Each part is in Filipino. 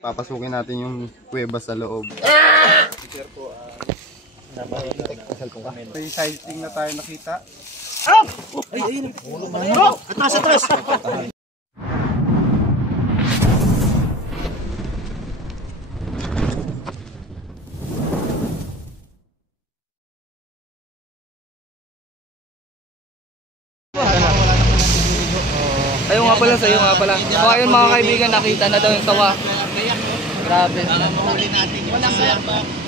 Papasukin natin yung kuweba sa loob. May sighting na tayo nakita. Ay, ayun. Atras, atras. Ayun nga pala, sa'yo nga pala. So ayun mga kaibigan, nakita na daw yung sawa. Grabe.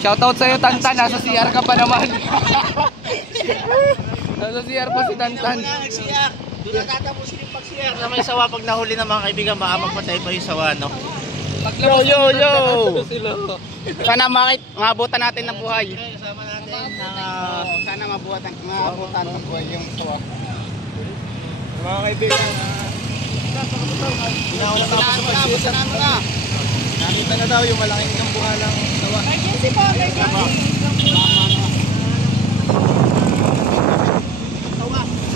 Shoutout sa'yo Tantan, nasa CR ka pa naman. Nasa CR pa si Tantan. Doon natatapusin yung pag-CR na may sawa. Pag nahuli ng mga kaibigan, baka magpatay pa yung sawa, no? Yo! Sana maabutan natin ng buhay. Kasama natin Sana maabutan ng buhay yung sawa. Mga kaibigan, nakita na daw yung malaking kambuha ng sawa. Emergency po, emergency.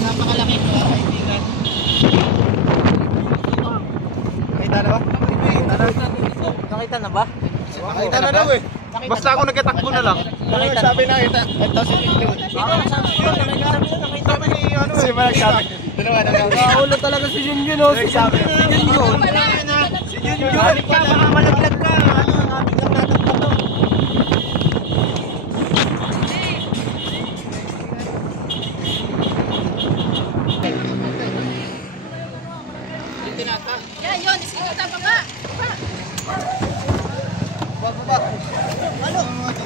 napakalaki mga kaibigan. Nakita na ba? Nakita na ba? Nakita na daw eh. Basta ako nagkatakbo na lang. Sabi nakita. Ito si Victor. Sabi ni ano eh. Malagsabi. Nakaulo talaga si Junjun, oh. Si Junjun. Si Junjun. Balik ka, baka malaglag ka. Nabiglang natagpag to. Yan, yun. Isikita pa ba?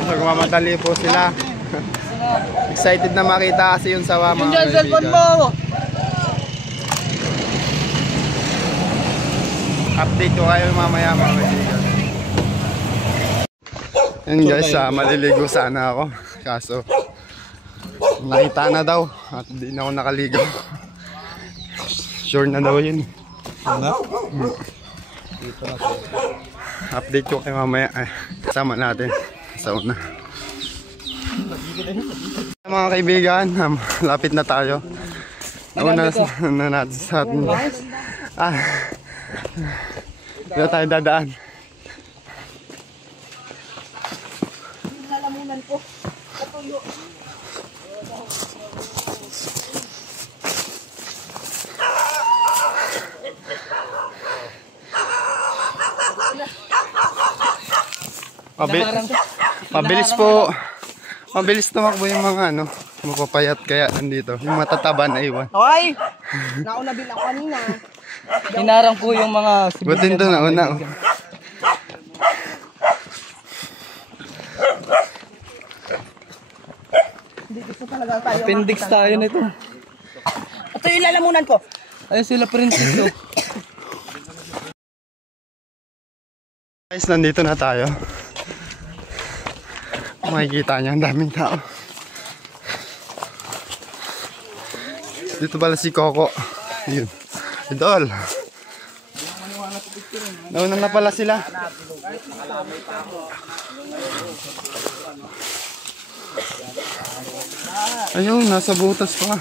Nagmamadali po sila. Excited na makita kasi yung sawa mga Junjun, cellphone mo! Update ko kayo mamaya mga kaibigan. Yun guys, maliligo sana ako. Kaso nakita na daw at di na ako nakaligo. Sure na daw yun. Update ko kayo mamaya. Kasama natin sa una. Mga kaibigan, lapit na tayo. Una na natin sa atin. Dito tayo dadaan. Lalamunan ko. Katuyo. Mabilis po. Mabilis tumakbo yung mga mapapayat kaya andito. Yung matataba na iwan. Hoy! Nauna din ako kanina. Hinarang po yung mga Butin to na una. Dito talaga tayo. appendix tayo nito. Ito yung lalamunan ko. Ayun sila princess, oh. Guys, nandito na tayo. Makikita niyo ang daming tao. Dito pala si Coco. Yun. Idol. Nauna na pala sila. Ayun, nasa butas pa.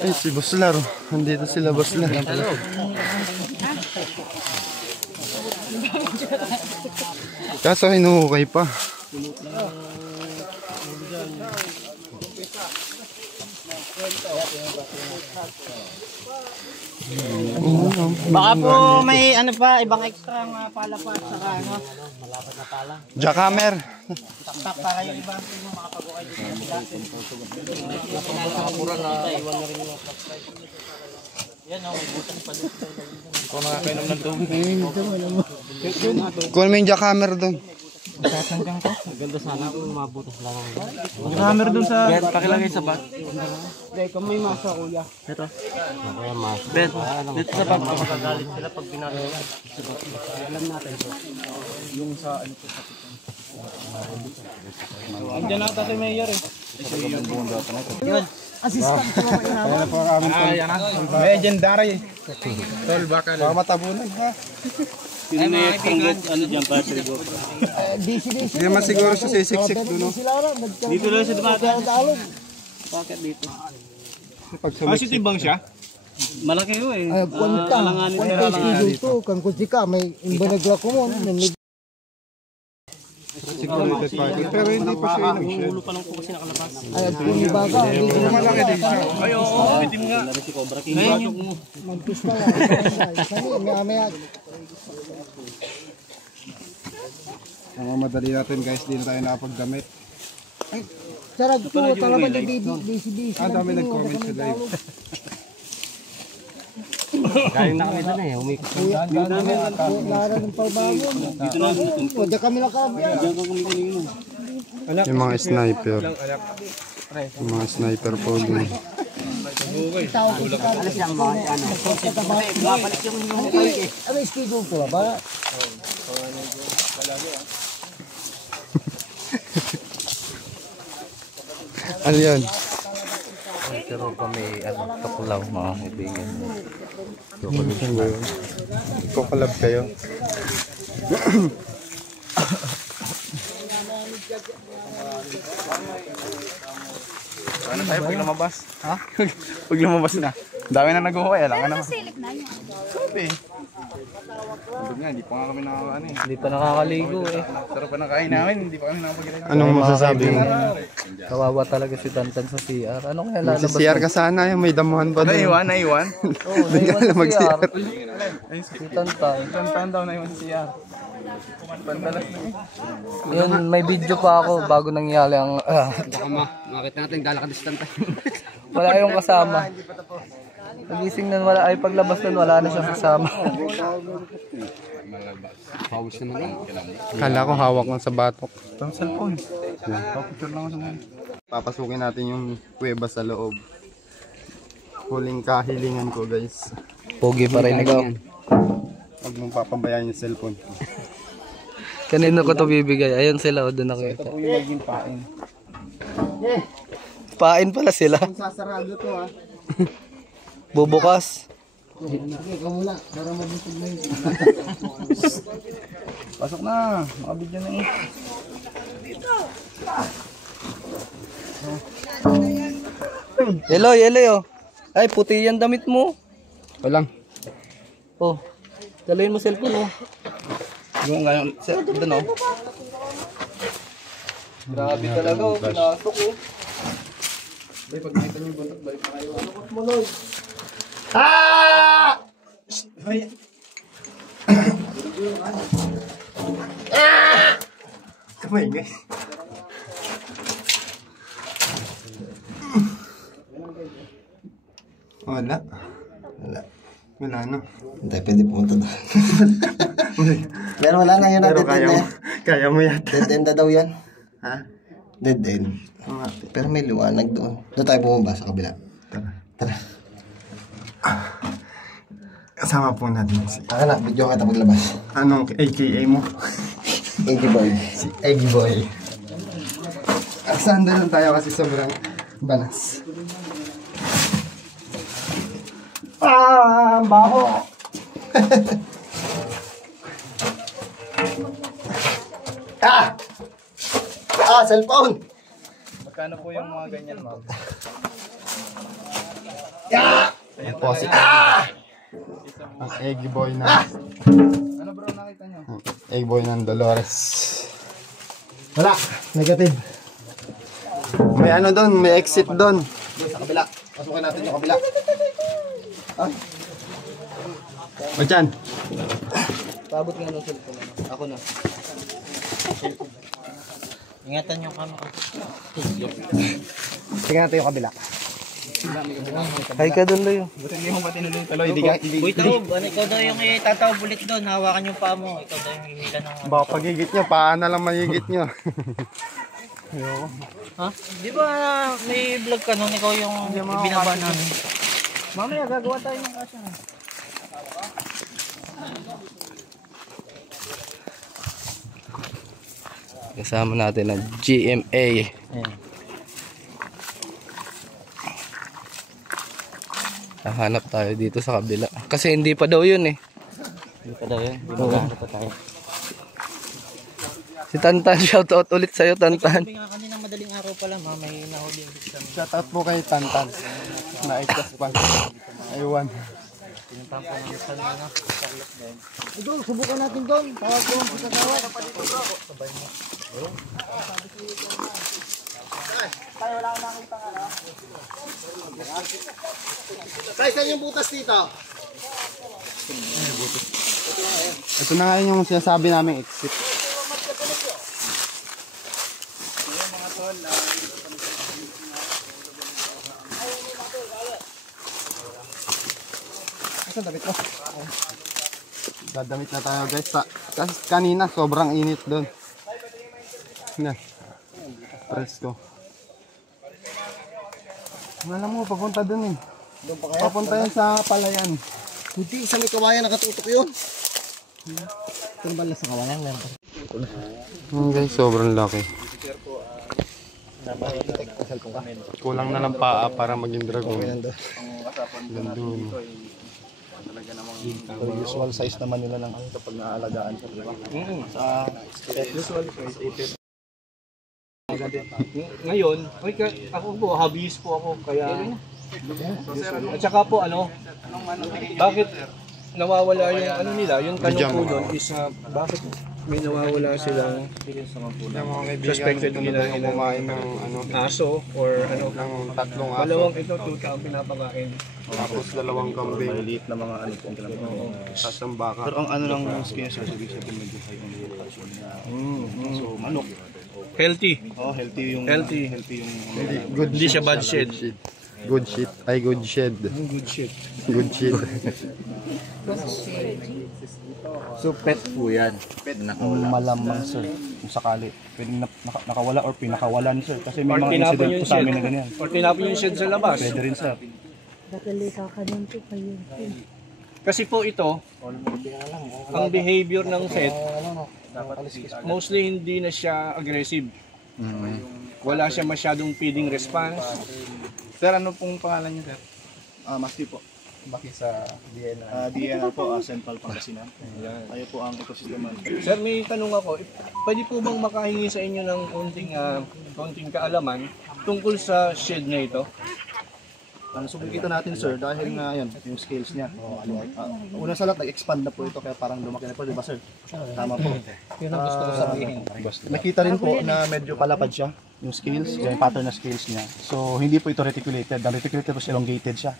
Ay, si Boslar. Nandito sila, Boslar. Kaso hinuhukay pa. Baka po may ibang extra pala pa at saka malapad na pala. Jackhammer. Tak para yung iba makapag-ukay dito sa dati. Yan may butas pa dito. Ikaw nakakainom ng tubig. Kuha mo yung jackhammer doon. Sasanggang ko. Maganda sana kung mabutas lang. Hammer dun sa... Ben, pakilagay sa bag. Hindi, kung may masa kuya. Ito. Okay, masa. Ben, dito sa bag. Makagalit sila pag pinagawa. Alam natin po. Yung sa po sa pitong. Andiyan na si Mayor, eh. Yun. Assistant ko naman yun. Kaya na po ang aming legendary. Tol, baka lang. Matabunan ha. Ay, mga kaibigan. Ano dyan pa sa libo? Hindi naman siguro siya sisiksik doon. Dito lang sa dumadaan. Bakit dito? Si Tibang siya? Malaki yun eh. Ay, kwanta. Kwanta schedule to. Kang kutsika, may imbanagla ko mo. Security target. Pero hindi pa siya initial. Ulo pa lang po kasi nakalabas. Ay, at kung ibaga, hindi ko Malaki din siya. Ay, oo. Bitim nga. Ngayon yung... magpista nga. Sani, maya. Ang mamadali natin guys, di na tayo nakapagdamit. Sarag to, talaga na busy. Ang dami nag-comment sa live. Galing na kami doon eh. Umikot kami. Lara ng pagbagon. O, diyan kami nakabyan. Yung mga sniper. Yung mga sniper po dun. Alas lang mga ano. Babalik yung bike eh. Ano yung schedule ko ba? Ano yan? Pero kami, kapulaw mga kaibigan. Kukulab kayo. Ano tayo pag lumabas? Ha? Pag lumabas na. Dami na nag-uwi. Alam ka naman. Sabi. Sabi nga, hindi pa nga kami nakakaano eh. Hindi pa nakakaligo eh. Sarap pa ng kain namin, hindi pa kami nakapagilagay. Anong masasabi mo? Kawawa talaga si Tantan sa CR. Ano kaya lalabas? Magsisiyar ka sana, yung may damuhan pa doon. Naiwan? Oo, naiwan sa mag-CR. CR. Si Tantan. Tantan daw naiwan siya. Pandalas na eh. Yun, may video pa ako bago nangyari ang... Makita natin dala ka distante. wala yung kasama. Pagising nun, wala, ay paglabas nun, wala na siya kasama. Pawis naman eh. Kala ko hawak lang sa batok. Ang cellphone. Papicture lang ako sa mga. Papasukin natin yung kuweba sa loob. Huling kahilingan ko guys. Pogi pa rin ikaw. Huwag mong papabayaan yung cellphone. Kanino ko to bibigay? Ayun sila, o doon nakita. Ito po yung maging pain. Pain pala sila. Sasarado to ha. Bubukas. Sige, kamula. Para mabusog na yun. Pasok na. Makabigyan na eh. Yelo, yelo. Ay, puti yan damit mo. Walang. Oh, dalhin mo cellphone oh. Yung ngayon. Doon oh. Grabe talaga oh, pinasok oh. Kamay Wala. Wala no. Hindi, pwede pumunta doon. Pero wala na yun na, dead end na yan. Kaya mo yata. Dead end na daw yan. Ha? Dead end. Pero may liwanag doon. Doon tayo bumaba sa kabila. Tara. Kasama po natin si... Taka na, video kita paglabas. Anong AKA mo? Eggy boy. Si Eggy Boy. Saan lang tayo kasi sobrang banas. Ang baho! Cellphone! Magkano po yung mga ganyan, ma'am? Deposit. Ang Eggy Boy na... Ano bro nakita nyo? Eggy Boy ng Dolores. Wala, negative. May ano doon, may exit doon. Sa kabila. Pasukin natin yung kabila. Machan. Paabot nga ng cellphone. Ako na. Ingatan yung kama ko. Tingnan natin yung kabila. Hay ka doon Loyo. Buti hindi mo ba tinuloy yung taloy? Hindi Uy, Taob, ano, ikaw daw yung itataw bulit doon. Hawakan yung paa mo. Ikaw daw yung hihila ng... Baka pagigit nyo, paano lang magigit nyo. Ha? Di ba may vlog ka nun? Ikaw yung binaba namin. Mamaya gagawa tayo ng kasya. Kasama natin ang GMA. Hahanap tayo dito sa kabila. Kasi hindi pa daw yun eh. Hindi pa daw yun. Hindi magkano pa tayo. Si Tantan, shoutout ulit sa'yo Tantan. Sabi nga kanina madaling araw pa lang, may nahuli yung gusto. Shoutout po kay Tantan. Na-ikas pa. Aywan. Pinuntahan po ng San, ano, Carlos din. Idol, subukan natin doon. Tawag ko ang pagkagawa. Sabay mo. Tayo wala akong nakita ka na. Tayo, saan yung butas dito? Ito na nga yung sinasabi naming exit. Saan damit ko? Dadamit na tayo guys. Kasi kanina sobrang init doon. Yan. Presko. Alam mo, papunta doon eh. Doon pa kaya? Papunta yan sa palayan. Hindi, sa may kawayan nakatutok yun. Ito ba lang sa kawayan? Meron pa. Guys, sobrang laki. Kulang na lang paa para maging dragon. Gandun. Usual size naman nila ng kapag naaalagaan sa diba? Sa usual size 8. Ngayon, ako po, hobbyist po ako, kaya... At saka po, bakit nawawala yung ano nila, yung tanong po doon is bakit may nawawala silang suspected nila kumain ng aso or ng tatlong aso. dalawang ito, tuta ang pinapakain. Tapos dalawang kambing. Maliit na mga ano po ang kailangan. Tasang baka. Pero ang ano lang ng skin sa sabi medyo high ang calcium niya. So manok. Healthy. Healthy yung Hindi siya bad shed. Good shit. Ay, good shed. Good shit. Good shit. So pet po yan. Pet nakawala. Malamang sir. Kung sakali. Pwedeng nakawala or pinakawalan sir. Kasi may mga incident po sa amin na ganyan. Or tinapon yung shed sa labas. Pwede rin sir. Kasi po ito, ang behavior ng pet, mostly hindi na siya aggressive. Wala siya masyadong feeding response. Sir, ano pong pangalan niyo, sir? Masti po. Bakit sa DNR? DNR po, Central Pangasinan. Ayo po ang ecosystem. Sir, may tanong ako. Pwede po bang makahingi sa inyo ng konting kaalaman tungkol sa shed na ito? So kita natin sir, dahil nga yan, yung scales niya. Una sa lahat, nag-expand na po ito, kaya parang lumaki na po, di ba sir? Tama po. Yun ang gusto ko sabihin. Nakita rin po na medyo palapad siya, yung scales, yung pattern na scales niya. So hindi po ito reticulated, ang reticulated po elongated siya.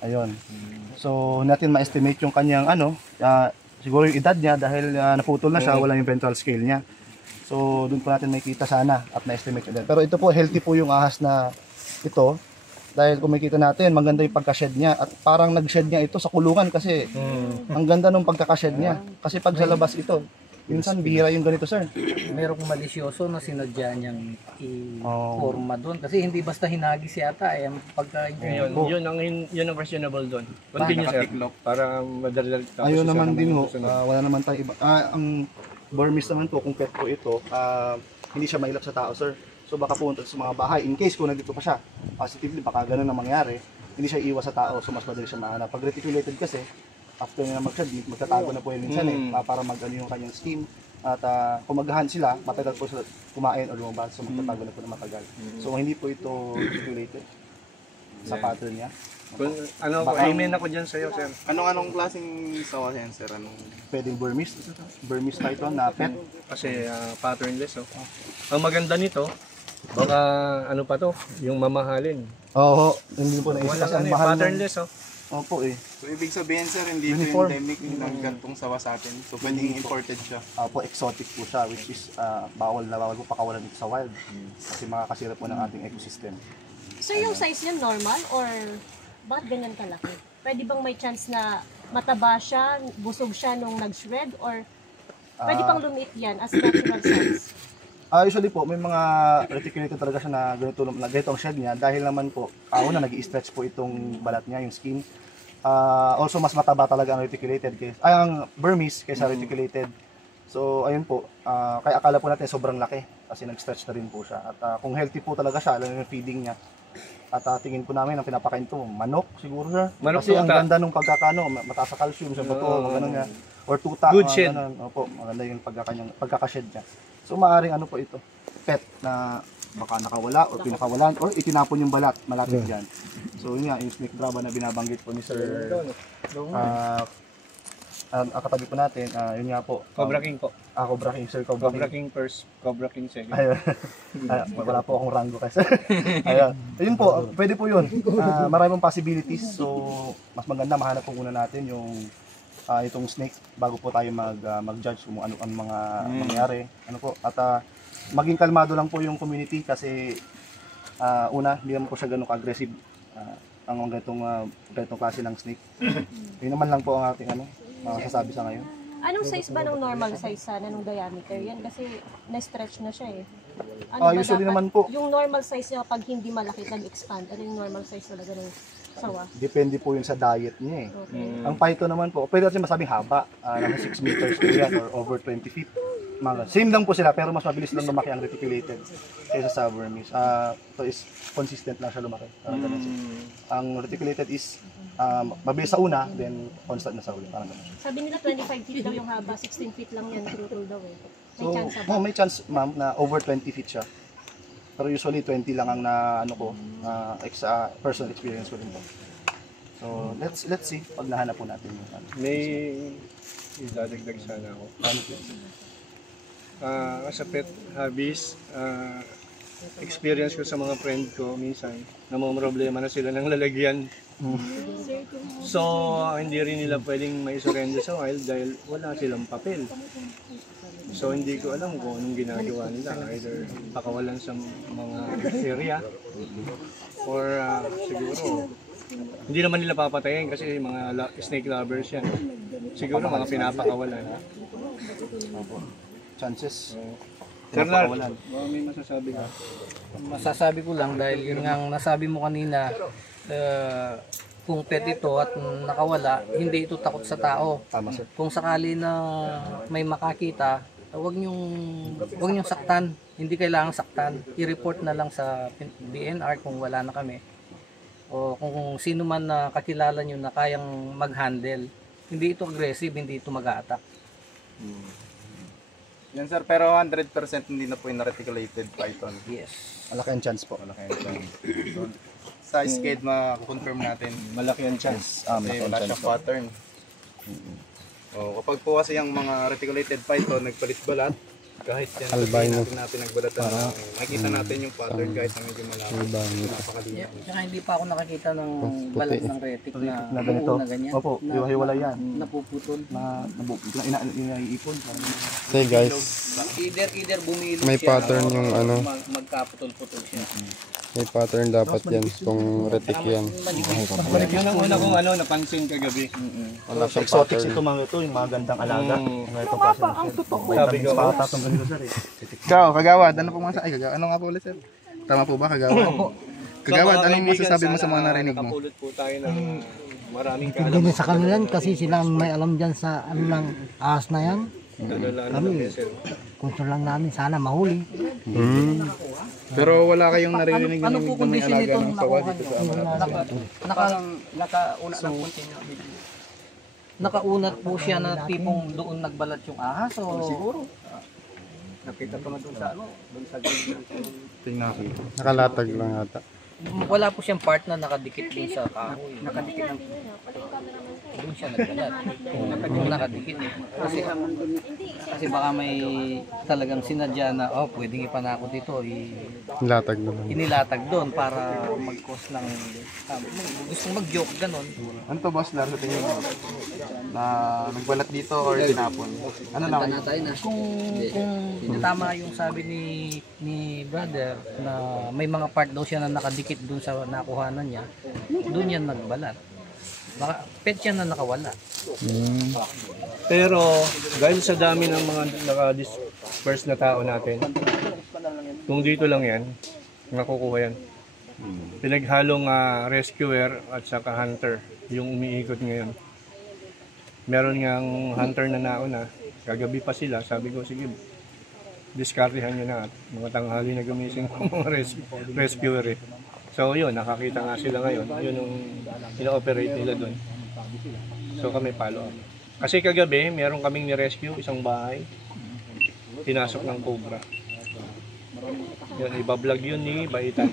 Ayun. So natin ma-estimate yung kanyang siguro yung edad niya dahil naputol na siya, wala yung ventral scale niya. So doon po natin makikita sana at na-estimate yun. Pero ito po, healthy po yung ahas na ito. Dahil kung makikita natin, maganda yung pagka-shed niya. At parang nag-shed niya ito sa kulungan kasi ang ganda nung pagkaka-shed niya. Kasi pag sa labas ito, minsan bihira yung ganito sir. Merong malisyoso na sinadya niyang i-forma doon. Kasi hindi basta hinagis yata. Pagka Yun ang questionable doon. Continue sir, para madali tapos Ayun naman isa din ho, susunod. wala naman tayo iba. Ang Burmese naman po, kung pet po ito, hindi siya mailap sa tao sir. So baka punta sa mga bahay, in case kung nandito pa siya, positively baka ganun ang mangyari, hindi siya iwas sa tao, so mas madali siya mahanap. Pag reticulated kasi, after nila mag-shed, magtatago na po yun minsan para mag-ano yung kanyang skin. At kung maghahan sila, matagal po sila kumain o lumabas, so magtatago na po na matagal. So hindi po ito reticulated sa pattern niya. Amen ako dyan sa'yo sir. Anong klaseng sawa yan, sir? Pwedeng Burmese python na pet. Kasi patternless. Ang maganda nito, baka pa to, yung mamahalin. Oo, hindi po naisip kasi ang mahal ng... Patternless Opo eh. So, ibig sabihin, sir, hindi ito Uniform. endemic ng gantong sawa sa atin. So, pwedeng imported siya. Po exotic po siya, which is bawal po pakawalan dito sa wild. Kasi makakasira po ng ating ecosystem. So yung size niya normal or bakit ganyan kalaki? Pwede bang may chance na mataba siya, busog siya nung nag-shred or pwede pang lumiit yan as natural size? Usually po, may mga reticulated talaga siya na ganito ang shed niya dahil naman po, una nag-i-stretch po itong balat niya, yung skin. Also, mas mataba talaga ang reticulated ang Burmese kaysa reticulated. So, ayun po, kaya akala po natin sobrang laki kasi nag-stretch na rin po siya. At kung healthy po talaga siya, alam yung feeding niya. At tingin po namin ang pinapakain ito, manok siguro sir. Manok, kasi ang tuta. ganda nung pagkakano, mataas sa calcium sa buto, gano'n niya. Or tuta. Good shed. Opo, maganda yung pagkakashed niya. So maaaring po ito, pet na baka nakawala or pinakawalan or itinapon yung balat malapit dyan. So yun nga, yung snake draba na binabanggit po ni Sir ang katabi po natin, yun nga po. Cobra King po. Cobra King, Sir Cobra Cobra King. King first, Cobra King second. Ayun. Wala po akong rango kasi. Ayun. Ayun po, pwede po yun. Maraming possibilities. So, mas maganda mahanap po muna natin yung itong snake bago po tayo mag-judge kung ano ang mga mangyayari. Ano po? At maging kalmado lang po yung community kasi una, hindi naman po siya ganun ka-aggressive ang ganitong klase ng snake. Yun naman lang po ang ating masasabi sa ngayon. Anong size ba ng normal size sana nung diameter? Yan kasi na-stretch na siya eh. Ano ba Usually dapat? naman po, Yung normal size niya pag hindi malaki, nag-expand. Ano yung normal size talaga ng sawa? depende po yun sa diet niya eh. Okay. Ang python naman po, pwede natin masabing haba, nasa 6 meters po yan or over 20 feet. Same lang po sila pero mas mabilis lang lumaki ang reticulated kaysa sa Burmese. Ito is consistent lang siya lumaki. Ang reticulated is mabilis sa una, then constant na sa uli. Parang ganun. Sabi nila 25 feet daw yung haba, 16 feet lang yan true daw eh. May So, chance ba? may chance ma'am na over 20 feet siya. Pero usually 20 lang ang personal experience ko din po. So, let's see pag nahanap po natin yung May idadagdag sana ako. As a pet hobbies, experience ko sa mga friend ko minsan, namomroblema na sila ng lalagyan. So, hindi rin nila pwedeng mai-surrender sa wild dahil wala silang papel. So, hindi ko alam kung anong ginagawa nila. Either pakawalan sa mga area or siguro hindi naman nila papatayin kasi mga snake lovers yan. Siguro mga pinapakawalan. chances. Sir, may masasabi ka? Masasabi ko lang dahil yun nga ang nasabi mo kanina, kung pet ito at nakawala, hindi ito takot sa tao. Tama sir. Kung sakali na may makakita, huwag niyong saktan. Hindi kailangang saktan. I-report na lang sa DNR kung wala na kami. O kung sino man na kakilala niyo na kayang mag-handle. Hindi ito aggressive, hindi ito mag-a-attack. Yan sir, pero 100% hindi na po yung reticulated python. Yes. Malaki ang chance po. Malaki ang chance. So, sa skate, ma-confirm natin. Malaki ang chance. Kasi malaki ang wala chance siyang po. pattern. Kapag po kasi yung mga reticulated python nagpalit balat, kahit yan Albino. natin nagbalatan, makikita natin yung pattern kahit na medyo malaki. Napakalinaw. Tsaka hindi pa ako nakakita ng balat ng retic Na ganito. na ganyan. Opo, hiwa-hiwala yan. Napuputol. Iniipon. Say guys, Either bumilog may siya pattern o yung ano, magkaputol-putol siya. may pattern dapat yan kung retic yan. Yun ang una kong napansin kagabi. Wala siyang Exotics pattern. ito mga ito, yung mga gandang alaga. Mga itong klase ng sir. Sabi ko, Patatong ganito sir eh. Ikaw, kagawad, ano po mga ano nga po ulit sir? Tama po ba kagawad? Kagawad, anong masasabi mo sa mga narinig mo? Nakapulot po tayo ng maraming Hindi na sa kanila yan kasi sila ang may alam dyan sa ano ng ahas na yan. kami. Gusto lang namin sana mahuli. Pero wala kayong naririnig Ano po condition nito nung nakuha dito sa nakaunat po siya na tipong doon nagbalat yung ahas o siguro Nakita ko na doon sa doon sa tingnan ko. Nakalatag lang ata. wala po siyang part na nakadikit dun sa kahoy. Nakadikit lang. Doon siya nagbalat. Doon nakadikit. Kasi baka may talagang sinadya na pwedeng ipanakot ito. Latag naman. Inilatag doon para mag-cause ng gustong mag-joke ganon. Ano to boss, laro tingin mo? Na nagbalat dito or tinapon? Ano lang? Kung tama yung sabi ni brother na may mga part daw siya na nakadikit doon sa nakuhanan niya, doon yan nagbalat. Baka pet yan na nakawala. Pero dahil sa dami ng mga naka-disperse na tao natin, kung dito lang yan, nakukuha yan. Pinaghalong rescuer at saka hunter yung umiikot ngayon. Meron ngang hunter na nauna, kagabi pa sila, sabi ko sige, diskartehan nyo na at mga tanghali na gumising ng mga rescuer eh. So yun, nakakita nga sila ngayon, yun yung ina-operate nila doon. So kami follow up. Kasi kagabi, meron kaming ni-rescue isang bahay, pinasok ng cobra. Yun, ibablog yun ni Baitan.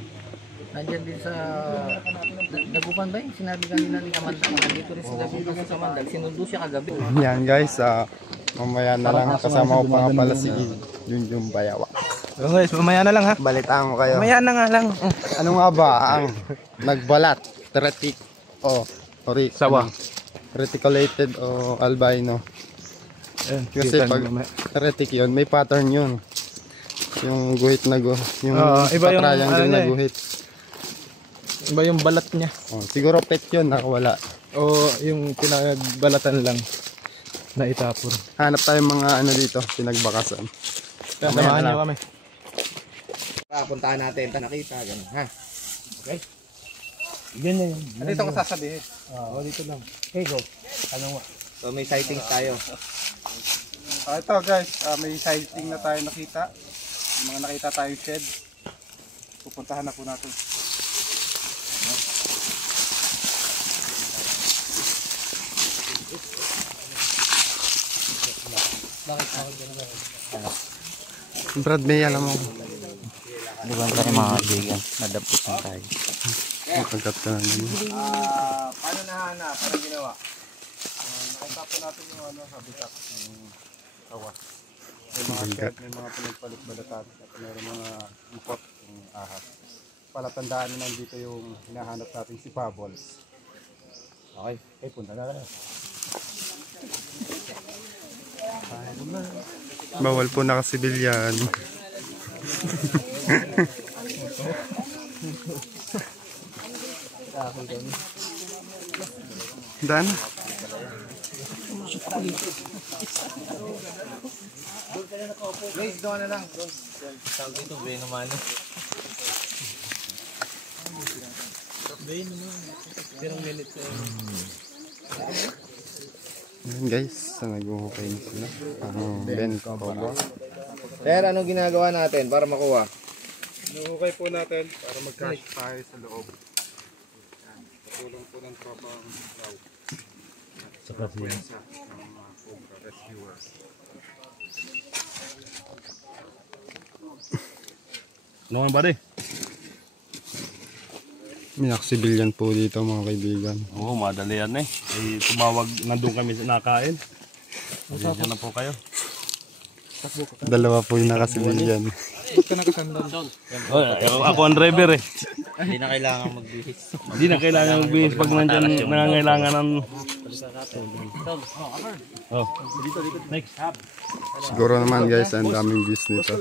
Nandiyan din sa Dagupan ba yun? Sinabi kanina ni Kamandag. Nandito rin sa Dagupan sa Kamandag. Sinundo siya kagabi. Yan guys, mamaya na lang kasama ko pa nga pala si yung Bayawa. So guys, mamaya na lang ha. Balitaan ko kayo. Mamaya na nga lang. Ano nga ba ang nagbalat? Reticulated o albino? Kasi pag retic yun, may pattern yun. Yung guhit na yung iba yung triangle ano na niya guhit. Iba yung balat niya. Siguro pet yun, nakawala. O yung pinagbalatan lang na itapon. Hanap tayo mga ano dito, pinagbakasan. Samahan niyo kami. Puntahan natin, nakita, gano'n, ha? Okay? Ganyan yan. Dito ko sasabihin. Dito lang. Okay, go. Ano mo? So may sightings tayo. Ito guys, may sighting na tayo nakita. May mga nakita tayong shed. Pupuntahan na po natin. Brad, may alam mo. Diba tayo mga kaibigan? Nadapit lang tayo. Pagkat ka na naman. Paano nahanap? Paano ginawa? Nakita po natin yung habitat ng kawas. May mga shed, may mga pinagpalit-balatan at mayroon mga import ng ahas. Palatandaan na nandito yung hinahanap natin si Pabbles. Okay, punta na lang. Bawal po nakasibilyan. Dan? Guys, doon na lang. Tawag dito, Bray naman. Yan guys, nag-uhukay na sila. Ang Ben Cobra. Sir, anong ginagawa natin para makuha? Nuhukay po natin para mag-cash tayo sa loob. Patulong po ng tropang raw. Sa pwersa ng mga Cobra Rescuer. Ano nga ba rin? May nakasibilyan po dito mga kaibigan. Oo, madali yan eh. Tumawag, nandun kami sa nakain. Pasensya na po kayo. Dalawa po yung nakasibilyan. Ako ang driver eh. Hindi na kailangan magbihis. Hindi na kailangan magbihis pag nandyan nangangailangan ng... Oh. Next. Siguro naman guys, ang daming views nito.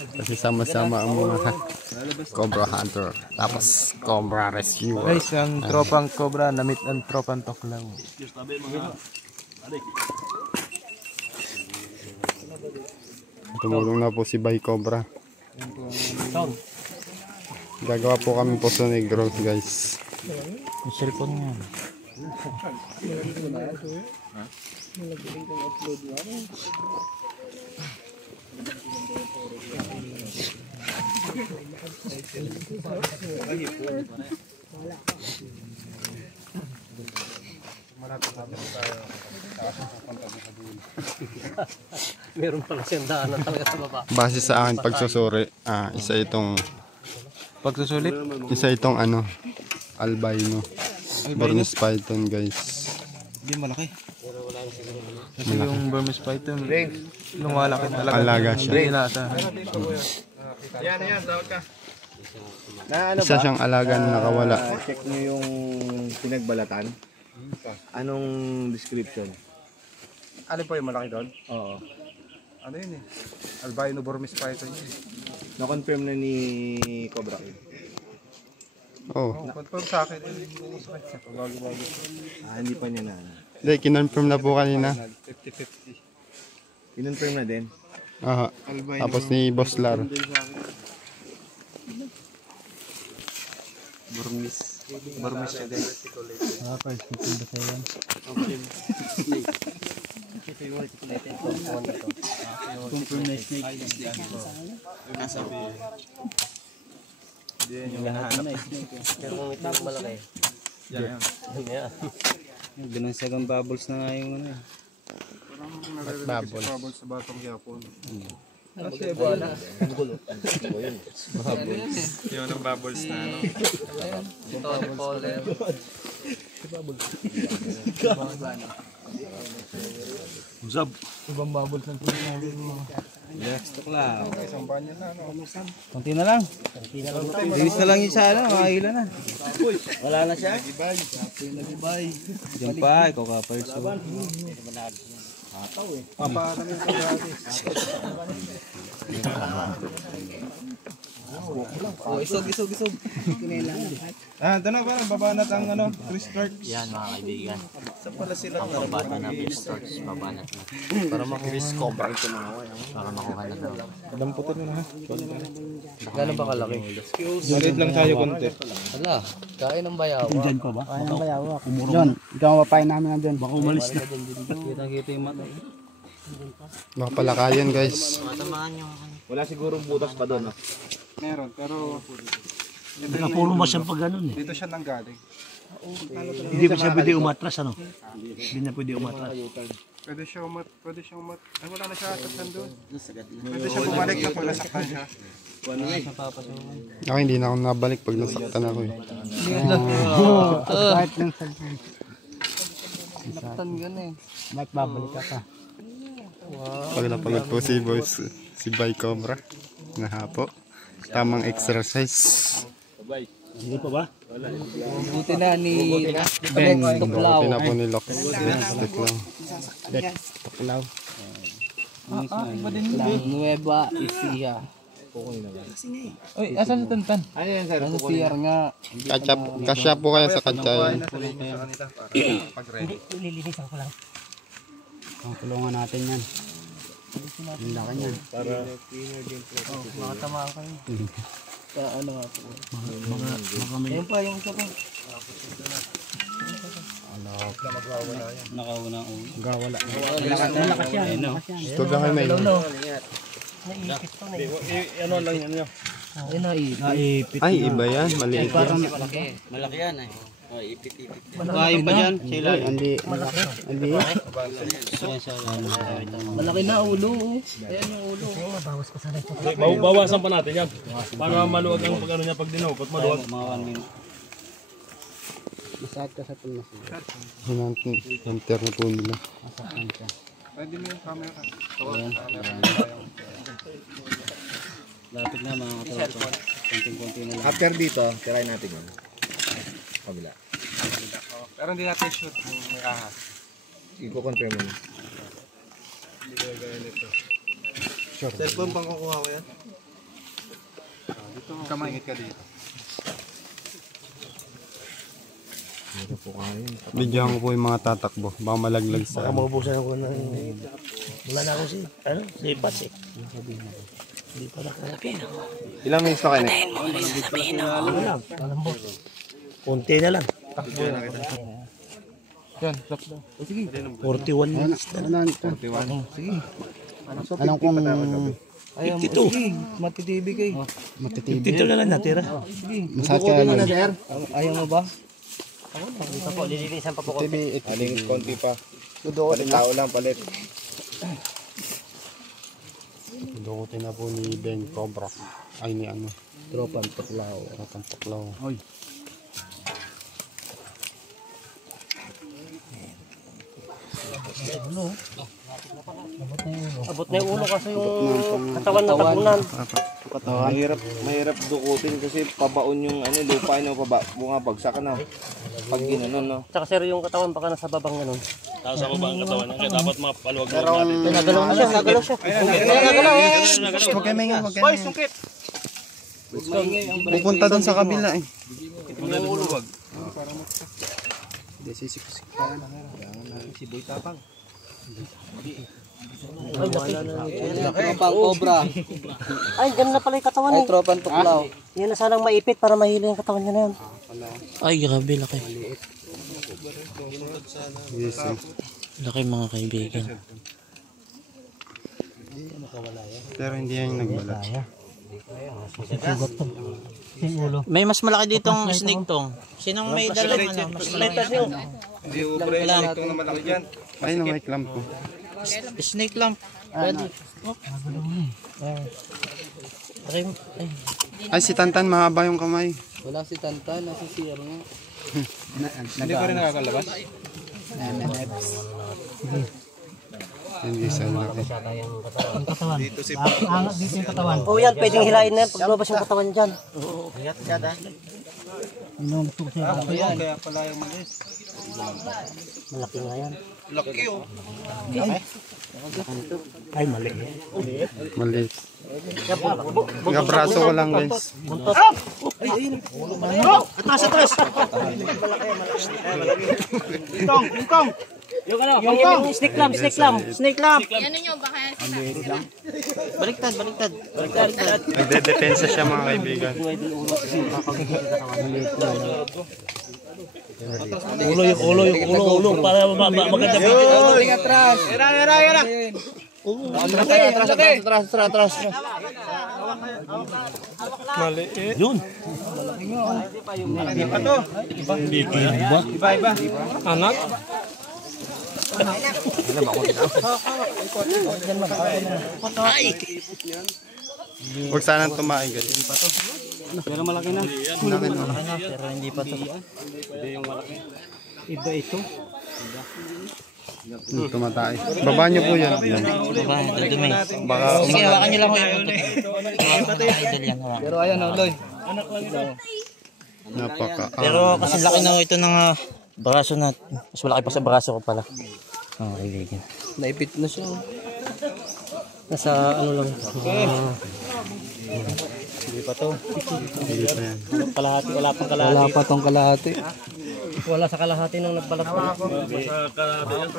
Kasi sama-sama ang mga Cobra Hunter. Tapos Cobra Rescuer. Guys, ang tropang Cobra, na-meet ang tropang Toklaw. Tumulong na po si Bay Cobra. Gagawa po kami Poso Negro guys. Yung cellphone mo. Meron pala siyang daanan talaga sa baba. Base sa akin pagsusuri, isa itong Pagsusulit? ano, albino. Burmese python guys. Hindi malaki. Kasi yung Burmese Python, lumalaki talaga. Alaga siya. Hindi inaasahan. Isa siyang alaga na nakawala. Check nyo yung pinagbalatan. Anong description? Ano po yung malaki doon? Oo. Ano yun eh? Albino Burmese Python yun. Na-confirm na ni Cobra King. Oh. Confirm sa akin. Bago-bago. Hindi pa niya na. Hindi, kinonfirm na po kanina. 50-50. Kinonfirm na din. Aha. Tapos ni Boss Lar. Burmese siya din. Pero kung ito yung malaki. Yan. Binansagang bubbles na nga yung ano eh. Parang nare-release si Pabbles sa batong Yapon. Yung ng bubbles na ano. Tony Poller. Konti na lang. Bilis na lang yung sa ano, makahila na. Wala na siya. Diyan pa, ikaw ka first. Isog. Ito na ba? Baba na ang ano, restart. Yan mga kaibigan. Sa pala sila Ang pabata na starts, babanat na. Para makuha na daw. Damputin mo na ha. Gano'n ba kalaki? Malit lang tayo konti. Wala, kain ng bayawa. John, ikaw mapapain namin na doon. Baka umalis na. Kita yung mata. Baka palakayan guys. Matamaan yung Wala sigurong butas pa doon. Meron, pero Puro mo siyang pag ganun eh. dito siya nanggaling. Hindi pa siya pwede umatras ano? Hindi na pwede umatras. Pwede siya umat. Ay, wala na siya atrasan doon. Pwede siya bumalik na pag nasaktan siya. Ako hindi na ako nabalik pag nasaktan ako eh. Saktan gano'n eh. Bakit babalik ka pa? Pag napagod po si boss, si Bay Cobra. Nahapo. Tamang exercise. Hindi pa ba? Buti na ni Ben, Tuklaw. buti na po ni Lox. Stick lang. Tuklaw. Nueva Ecija. Uy, asan yung tantan? Ano CR nga? Kasya po kaya sa katsay. Nililinisan ko lang. Ang tulungan natin yan. Ang laki yan. Makatamaan kayo. Ano nga po? Mga may... Ayun pa, yung isa pa. Nakawala ang ulo. Gawala. Malakas yan. Ito lang kayo na yun. Ano lang yan nyo? Ayun na, Naipit. Ay, iba yan. Maliit yan. malaki yan eh. Oh, ipit. Kain pa dyan. Sila. Andi. Andi. malaki na ulo. Ayan yung ulo. Bawasan pa natin yan. Para maluwag ang pag-ano niya pag dinugot, maluwag. Masakit ka sa tunas. Hunter na po nila. Pwede mo yung camera. Lapit na mga katropa. Konting-konti na lang. After dito, tirahin natin yun. Kabila. Pero hindi natin shoot kung may ahas. Iko-confirm mo. Hindi ko gaya nito. Cellphone pang kukuha ko yan? Dito kamay ka dito. Bigyan ko po yung mga tatakbo. Baka malaglag sa ano. Maubusan ako na. Wala na ako sipas eh. Hindi pa nakalapin ako. Ilang minutes na kayo na? Konti na lang. Yan, stop daw. 41 minutes na lang. 41. Sige. Anong kung... 52. Matitibi kayo. Matitibig. 52 na lang natira. Masakit kaya nun. Ayaw mo ba? Dito po, lilinisan pa po ko. Aling konti pa. Palit tao lang, palit. Dukutin na po ni Ben Cobra. Ay ni ano. Tropang tuklaw. Tropang tuklaw. Abot na yung ulo kasi yung katawan na tabunan. Mahirap dukutin kasi pabaon yung ano, lupa yung bumabagsak na. Pag ginanon, no? Tsaka sir yung katawan baka nasa babang ganun. Nasa baba ang katawan niya, kaya dapat mapaluwag natin. Nagalaw na siya, nagalaw siya. Huwag kayo maingay, huwag kayo maingay. Pupunta doon sa kabila eh. Hindi, sisik-sik pa yan. Si Boy Tapang. Tropang Cobra. Ay, ganun na pala yung katawan Ay, eh. tropang tuklaw. Yan na sanang maipit para mahilo yung katawan niya na yan. Ay, grabe, laki. Yes, eh. Laki mga kaibigan. Pero hindi yan nagbalat. May mas malaki ditong snake tong. Sinong may dalang ano? Mas malaki. Hindi ubra yung itong na malaki dyan. Ay, na may clamp po. Snake lang. Pwede. Ay, si Tantan, mahaba yung kamay. Wala si Tantan, nasa CR nga. Hindi pa rin nakakalabas. Hindi sa laki. Oh, yan, pwedeng hilahin na yan. Paglabas yung katawan dyan. Kaya pala yung malis. Malaki nga yan. Laki oh. Ay, mali. Maliit. Nakabraso ko lang, guys. Atras! Ingkong! Yung snake lamp! Baliktad. Nagdedepensa siya, mga kaibigan. Ulo, para maganda video. Era. Atras. Maliit. Yun. Iba to. Iba. Anak. Huwag sanang tumain, guys. Pero malaki na. Pero hindi pa to. Iba ito. Tumatay. Baba niyo po yan. Diba? Dudumi. Baka Sige, hawakan nyo lang ko yung puto. Idol yan. hawakan. Pero ayan oh, Loy. napaka. Pero kasi laki na ito ng braso na. Mas malaki pa sa braso ko pala. Oh, kaibigan. Naipit na siya. Nasa ano lang. Hindi pa to. Hindi pa yan. Kalahati, wala pang kalahati. Wala pa tong kalahati. Wala sa kalahati nung nagbalat pa.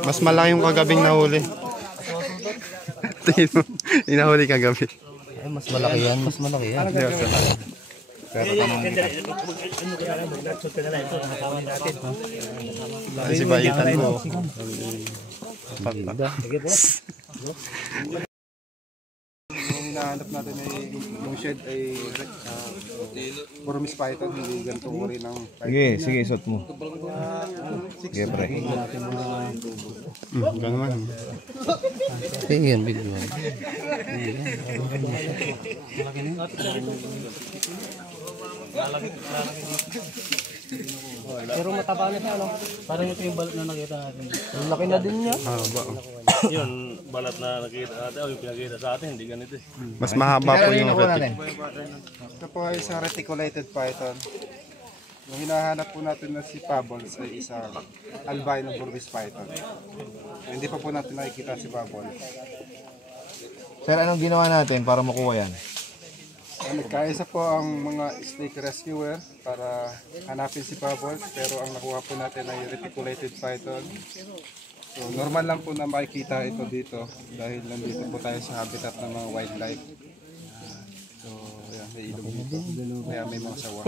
Mas malaki yung kagabing nahuli. Tingin mo, inahuli kagabi. Ay, mas malaki yan. Ay, si Baitan mo. Yung hinahanap natin ay yung shed ay Burmese python, hindi ganito uri ng python. Sige, suot mo. Sige, pre. Ganun. Tingin, video. Pero mataba na siya, ano? Parang ito yung balat na nakita natin. Ang laki na din niya. Haba. Yun, balat na nakita natin, o yung pinakita sa atin, hindi ganito eh. Mas mahaba po yung retic. Ito po ay isang reticulated python. Yung hinahanap po natin na si Pabbles ay isang albino Burmese python. Hindi pa po natin nakikita si Pabbles. Sir, anong ginawa natin para makuha yan? Nagkaisa po ang mga snake rescuer para hanapin si Pabbles, pero ang nakuha po natin ay reticulated python. So normal lang po na makikita ito dito dahil nandito po tayo sa habitat ng mga wildlife. So yan, may ilog dito. Kaya may mga sawa.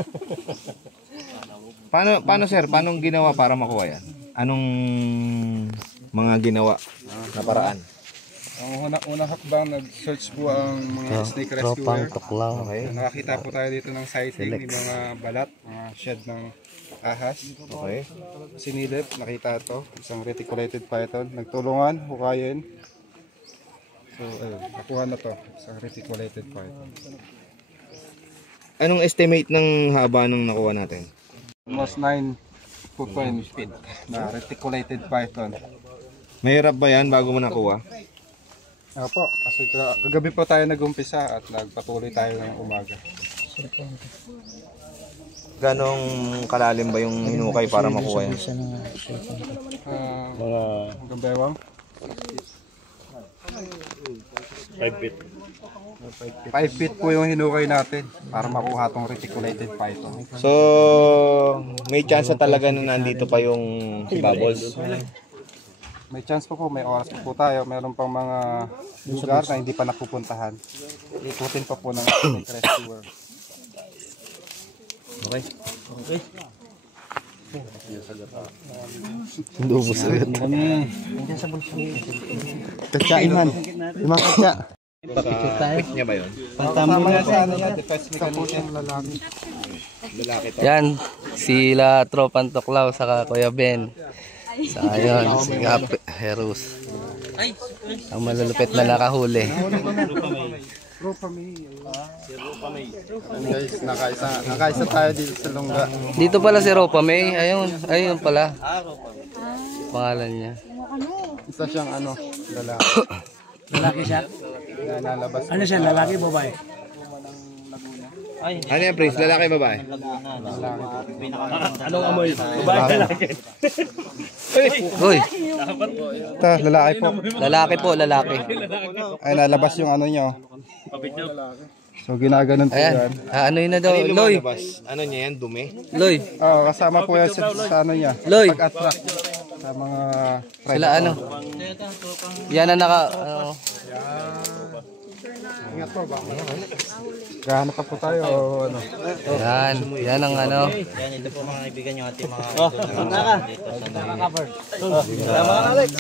Paano sir, paano ginawa para makuha yan? Anong mga ginawa na paraan? Ang unang hakbang, nag-search po ang mga snake rescuer. Okay. Nakakita po tayo dito ng sighting, may mga balat, mga shed ng ahas. Okay. Sinilip, nakita ito, isang reticulated python. Nagtulungan, hukayin. So, ayun, nakuha na to, isang reticulated python. Anong estimate ng haba nung nakuha natin? Almost 9 foot feet na reticulated python. Mahirap ba yan bago mo nakuha? Opo, kasi kagabi po tayo nag-umpisa at nagpatuloy tayo ng umaga. Ganong kalalim ba yung hinukay para makuha yan? Hanggang bewang? 5 feet. 5 feet po yung hinukay natin para makuha tong reticulated python. So, may chance na talaga na nandito pa yung si Bubbles. May chance po, may oras po tayo. Meron pang mga lugar na hindi pa napupuntahan. Ikutin pa po ng snake rescuer. Okay. Lubos agad. Nandiyan sa bulsa. Katsain man. Lima katsa. Pick niya ba yun? Tama na sa ano na, defense mechanism. Lalaki. Yan, sila Tropang Tuklaw saka Kuya Ben. Sa ayun, si Gap Herus. Ang malulupit na nakahuli. And guys, nakaisa tayo dito sa Lungga. Dito pala si Ropa May. Ayun pala. Pangalan niya. Isa siyang lalaki. Lalaki siya? Lalabas. Ano siya, lalaki babae? Ano yan, Prince? Lalaki, babae? Anong amoy? Babae, lalaki. Uy, Ito, lalaki po. lalaki. Ay, nalabas yung niyo. So, ginaganon po Ayan. yan. Ano yun na daw? Loy. Ano niya yan? Dumi? Loy. Kasama po yan sa niya. Loy. Pag-attract sa mga Sila Yan ang Ingat po ba? Gahanap pa po tayo o ano? Yan ang Yan, ito po mga kaibigan yung ating mga Cover. Salamat Alex.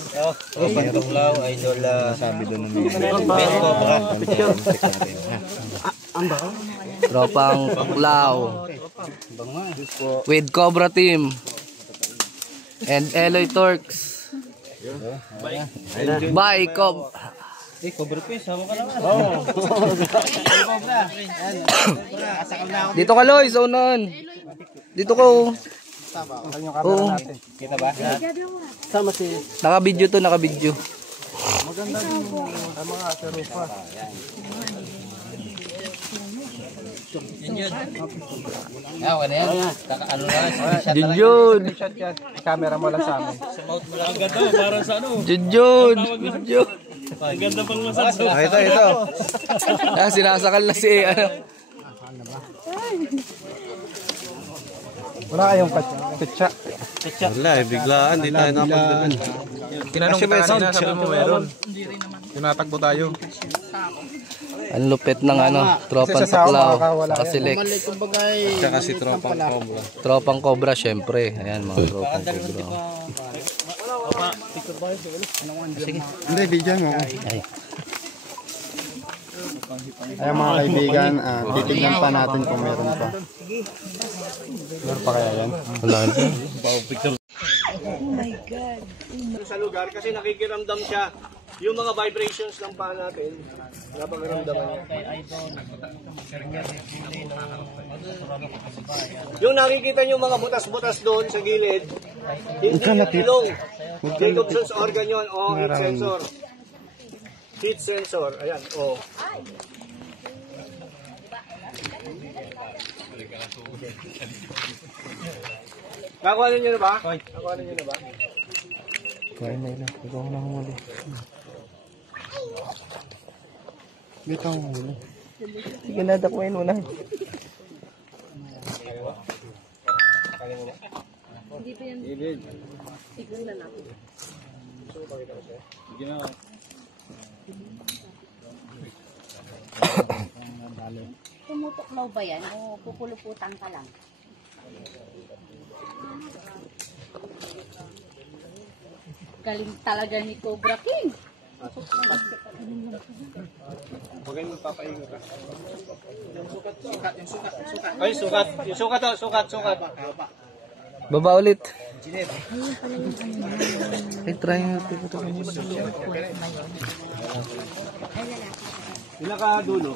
Pagtuklaw, idol sabi doon ng Benko baka. Tropang Tuklaw. With Cobra Team. And Eloy Torques. Bye, Cobra Fish, hawa ka naman. Dito ka, Loy, sa unahan. Dito ka. Oo. Kita ba? Sama si... Naka-video to, naka-video. Maganda din yung mga terupa. Junjun. Camera mo lang sa amin. Ang ganda, para sa Junjun. Ang ganda pang massage. Ito. Sinasakal na si Wala kayong petsa. Wala biglaan. Di tayo napagdalan. Tinanong ka kanina, sabi mo meron. Tinatagpo tayo. Ang lupit ng Tropang Tuklaw. Nakasilik. Tsaka si Tropang Cobra. Tropang Cobra, syempre. Ayan, mga Tropang Cobra. Hindi, video mo. Ay. Ayan mga kaibigan, titignan pa natin kung meron pa. Meron pa kaya yan? Wala. Sa lugar kasi nakikiramdam siya. Yung mga vibrations ng paa natin, napakiramdaman niya. Yung nakikita niyo mga butas-butas doon sa gilid, hindi yung ilong. Jacobson's organ yun, heat sensor. Heat sensor, ayan, Nakuha niyo na ba? Nakuha niyo na ba? Kaya na ilan. Ikaw na humuli. Dito ang huli. Sige na, dakuin mo na. Tumutuklaw ba yan o pupuluputan ka lang? Galing talaga ni Cobra King. Huwag kayong magpapaingo ka. Ay, sukat. Yung sukat. Baba ulit. Ay, try nga. Pinakadulo.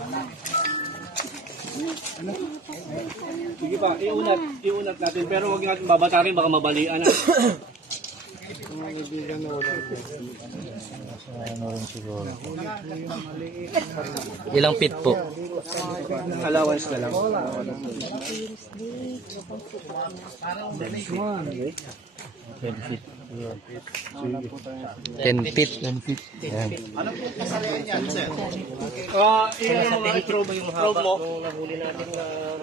Sige pa, iunat natin. Pero huwag natin babatarin, baka mabalian na. Ilang feet po? Allowance na lang. 10 feet. Yan. I-probe mo.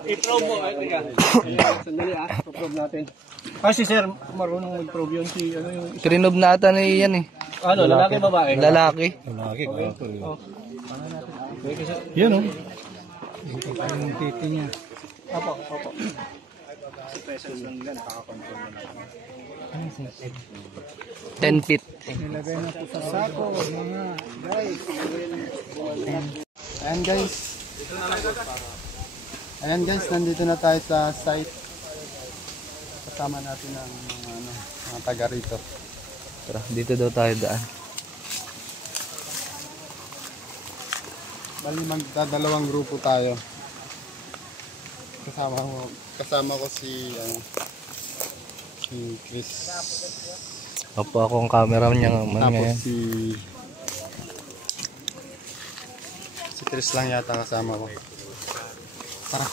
I-probe mo. Sandali i-probe natin. Kasi sir, marunong mag-probe yun si yung... Trinob na ata na yan eh. Ano, lalaki babae? Lalaki. Yun o. Ito pa yung titi niya. Opo. Kasi presence lang nila, nakaka-control na natin. 10 feet. Nilagay na po sa sako, mga guys. Ayan guys, nandito na tayo sa site. Kasama natin ang mga taga rito. Tara, dito daw tayo daan. Bali magdadalawang grupo tayo. Kasama ko si Chris. Opo, ako ang camera niya man Tapos ngayon. si Chris lang yata kasama ko. Tara.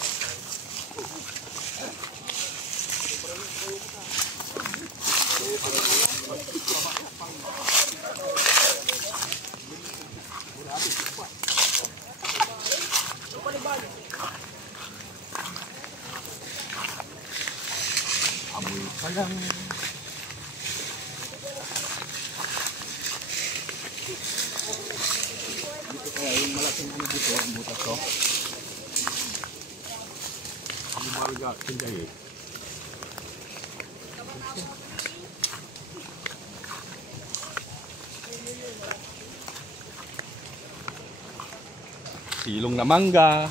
Silong na mangga.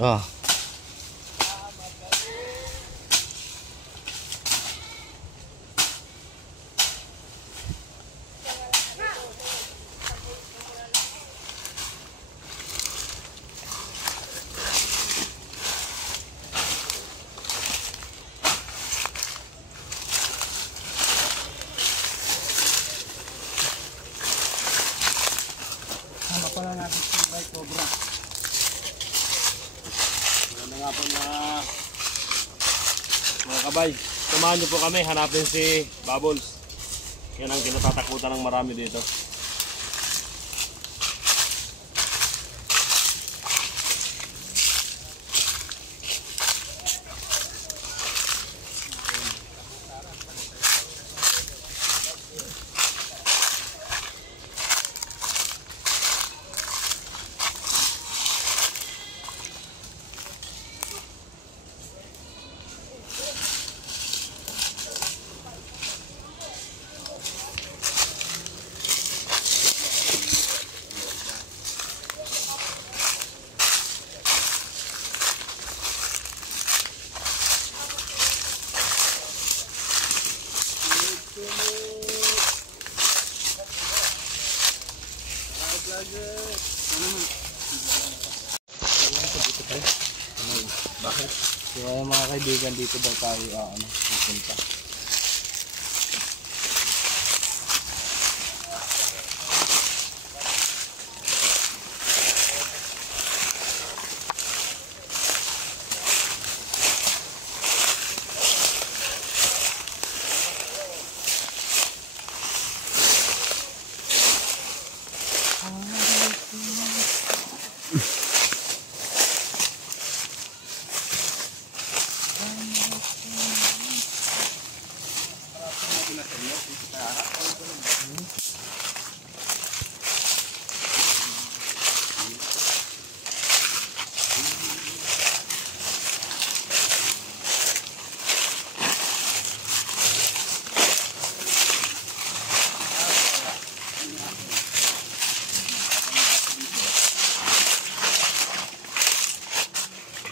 Ah. Mga kabay, samahan niyo po kami, hanapin si Bubbles. Yan ang kinatatakutan ng marami dito. Bakit? Kaya mga kaibigan, dito daw tayo pupunta.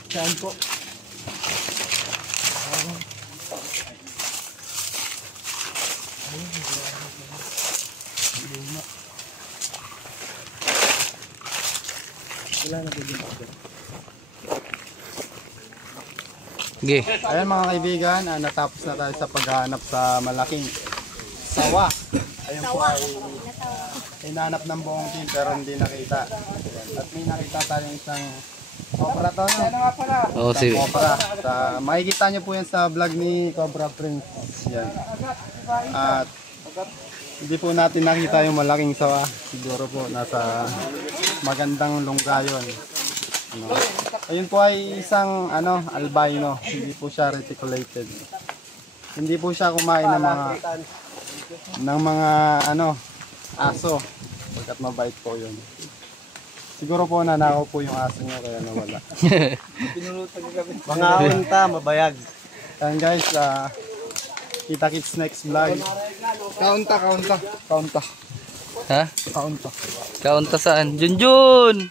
Saan po? Sige. Ayan mga kaibigan, natapos na tayo sa paghahanap sa malaking sawa. Ayun po ay hinanap ng buong team pero hindi nakita. At may nakita tayong isang Cobra to, no? Oo, sige. Cobra. Makikita nyo po yan sa vlog ni Cobra Prince. Yan. At hindi po natin nakita yung malaking sawa. Siguro po nasa magandang lunggayon. Ayun po ay isang albino. Hindi po siya reticulated. Hindi po siya kumain ng mga aso. Pagkat mabait po yun. Siguro po nanakaw po yung aso nyo kaya nawala. Mga unta, mabayag. And guys, kita-kits next vlog. Kaunta. Ha? Kaunta. Kaunta saan? Junjun!